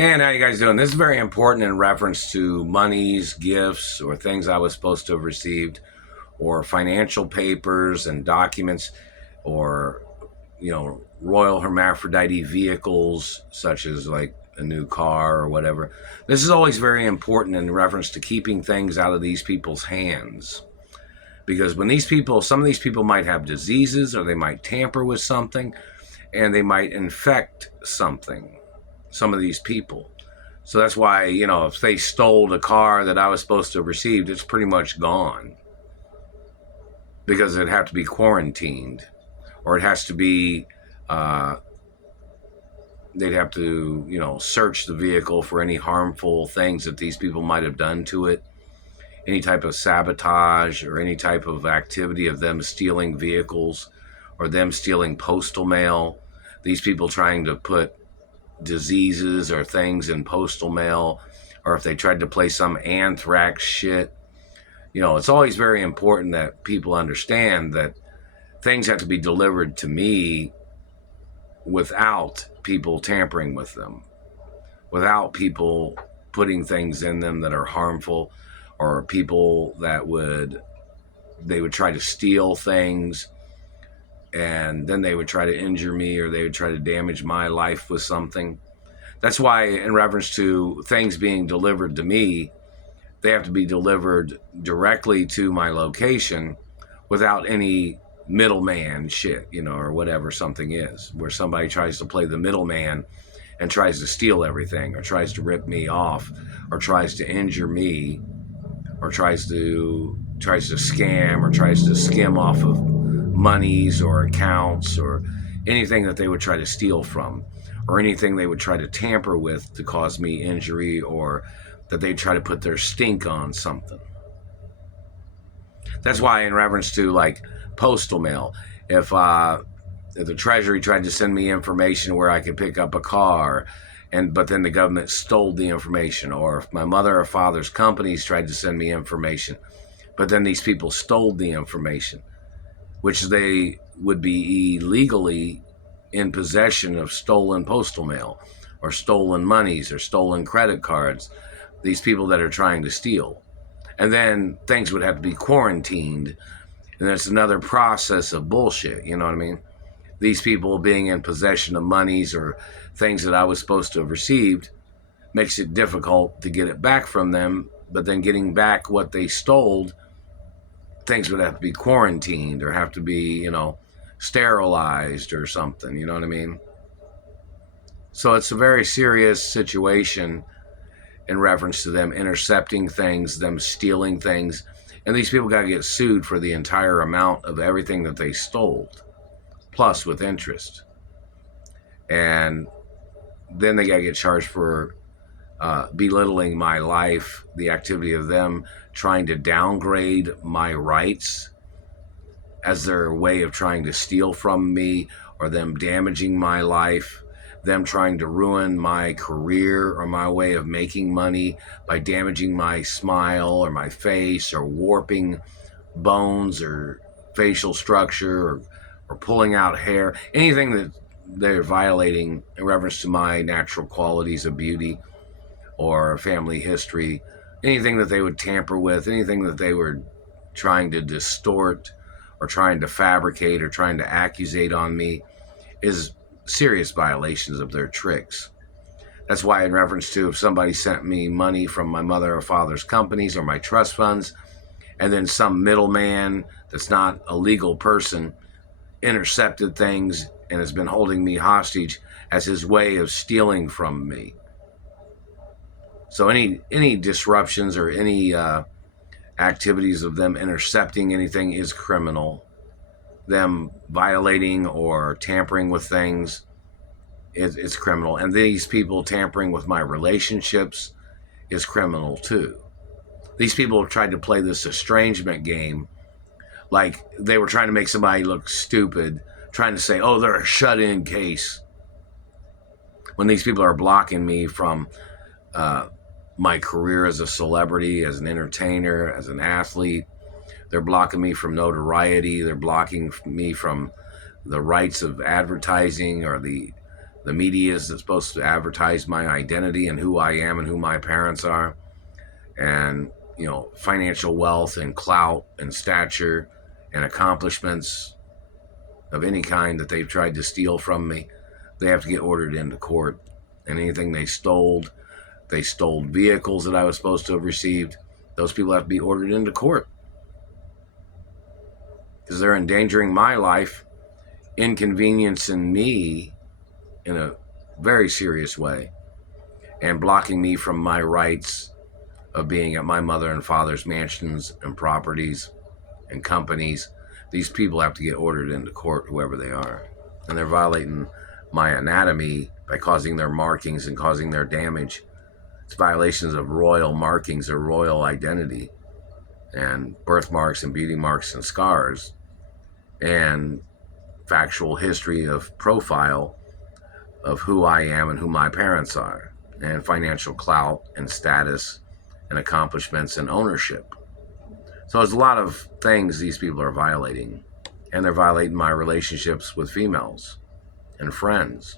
And how you guys doing? This is very important in reference to monies, gifts, or things I was supposed to have received, or financial papers and documents, or royal hermaphrodite vehicles such as like a new car or whatever. This is always very important in reference to keeping things out of these people's hands. Because when some of these people might have diseases, or they might tamper with something, and they might infect something, some of these people. So that's why, if they stole the car that I was supposed to have received, it's pretty much gone. Because it'd have to be quarantined. Or it has to be, they'd have to, search the vehicle for any harmful things that these people might have done to it. Any type of sabotage or any type of activity of them stealing vehicles or them stealing postal mail. These people trying to put diseases or things in postal mail, or if they tried to play some anthrax shit. It's always very important that people understand that things have to be delivered to me without people tampering with them, without people putting things in them that are harmful, or people that would try to steal things, and then they would try to injure me, or they would try to damage my life with something. That's why, in reference to things being delivered to me, they have to be delivered directly to my location without any middleman shit, or whatever something is, where somebody tries to play the middleman and tries to steal everything, or tries to rip me off, or tries to injure me, or tries to scam, or tries to skim off of monies or accounts, or anything that they would try to steal from, or anything they would try to tamper with to cause me injury, or that they try to put their stink on something. That's why, in reference to like postal mail, if the Treasury tried to send me information where I could pick up a car, but then the government stole the information, or if my mother or father's companies tried to send me information, but then these people stole the information, which they would be illegally in possession of stolen postal mail, or stolen monies, or stolen credit cards, these people that are trying to steal. And then things would have to be quarantined, and that's another process of bullshit, you know what I mean? These people being in possession of monies or things that I was supposed to have received makes it difficult to get it back from them, but then getting back what they stole, things would have to be quarantined, or have to be, sterilized or something, you know what I mean? So it's a very serious situation in reference to them intercepting things, them stealing things, and these people got to get sued for the entire amount of everything that they stole, plus with interest. And then they got to get charged for belittling my life, the activity of them trying to downgrade my rights as their way of trying to steal from me, or them damaging my life, them trying to ruin my career or my way of making money by damaging my smile or my face, or warping bones or facial structure, or pulling out hair, anything that they're violating in reference to my natural qualities of beauty or family history, anything that they would tamper with, anything that they were trying to distort or trying to fabricate or trying to accusate on me, is serious violations of their tricks. That's why, in reference to if somebody sent me money from my mother or father's companies or my trust funds, and then some middleman that's not a legal person intercepted things and has been holding me hostage as his way of stealing from me. So any disruptions or any activities of them intercepting anything is criminal. Them violating or tampering with things, it's criminal. And these people tampering with my relationships is criminal too. These people have tried to play this estrangement game, like they were trying to make somebody look stupid, trying to say, oh, they're a shut-in case, when these people are blocking me from my career as a celebrity, as an entertainer, as an athlete. They're blocking me from notoriety. They're blocking me from the rights of advertising, or the The media is supposed to advertise my identity and who I am and who my parents are. And, financial wealth and clout and stature and accomplishments of any kind that they've tried to steal from me, they have to get ordered into court. And anything they stole vehicles that I was supposed to have received, those people have to be ordered into court. Because they're endangering my life, inconveniencing me in a very serious way, and blocking me from my rights of being at my mother and father's mansions and properties and companies. These people have to get ordered into court, whoever they are. And they're violating my anatomy by causing their markings and causing their damage. It's violations of royal markings or royal identity, and birthmarks and beauty marks and scars, and factual history of profile of who I am and who my parents are, and financial clout and status and accomplishments and ownership. So there's a lot of things these people are violating, and they're violating my relationships with females and friends.